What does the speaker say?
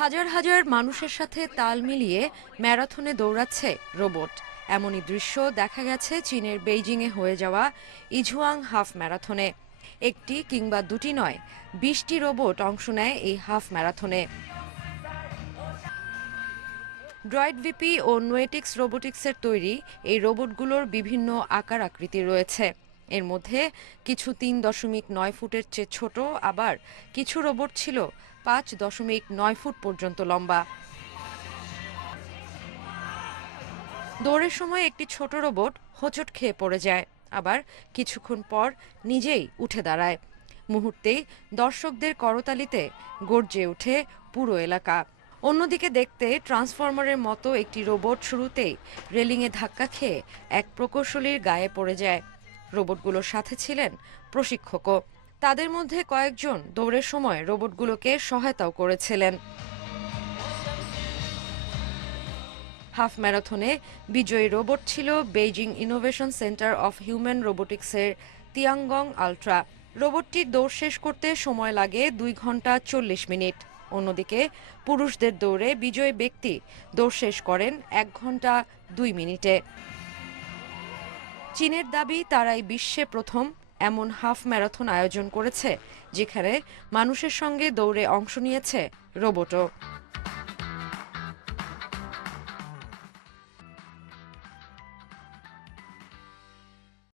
হাজার হাজার মানুষের সাথে তাল মিলিয়ে ম্যারাথনে দৌড়াচ্ছে রোবট। এমনই দৃশ্য দেখা গেছে চীনের বেইজিংয়ে হয়ে যাওয়া ইঝুয়াং হাফ ম্যারাথনে। একটি কিংবা দুটি নয়, বিশটি রোবট অংশ নেয় এই হাফ ম্যারাথনে। ড্রয়েড ভিপি ও নোয়েটিক্স রোবোটিক্সের তৈরি এই রোবটগুলোর বিভিন্ন আকার আকৃতি রয়েছে। এর মধ্যে কিছু তিন দশমিক নয় ফুটের চেয়ে ছোট, আবার কিছু রোবট ছিল পাঁচ দশমিক নয় ফুট পর্যন্ত লম্বা। দৌড়ের সময় একটি ছোট রোবট হোঁচট খেয়ে পড়ে যায়, আবার কিছুক্ষণ পর নিজেই উঠে দাঁড়ায়। মুহূর্তেই দর্শকদের করতালিতে গর্জে ওঠে পুরো এলাকা। অন্যদিকে দেখতে ট্রান্সফরমারের মতো একটি রোবট শুরুতেই রেলিংয়ে ধাক্কা খেয়ে এক প্রকৌশলীর গায়ে পড়ে যায়। রোবটগুলোর সাথে ছিলেন প্রশিক্ষকও। তাদের মধ্যে কয়েকজন দৌড়ের সময় রোবটগুলোকে সহায়তাও করেছিলেন। হাফ ম্যারাথনে বিজয়ী রোবট ছিল Beijing innovation centre of human রোবোটিক্সের Tiangong ultra. রোবটটির দৌড় শেষ করতে সময় লাগে দুই ঘণ্টা চল্লিশ মিনিট। অন্যদিকে পুরুষদের দৌড়ে বিজয়ী ব্যক্তি দৌড় শেষ করেন এক ঘণ্টা দুই মিনিটে। চীনের দাবি, তারাই বিশ্বে প্রথম এমন হাফ ম্যারাথন আয়োজন করেছে, যেখানে মানুষের সঙ্গে দৌড়ে অংশ নিয়েছে রোবটও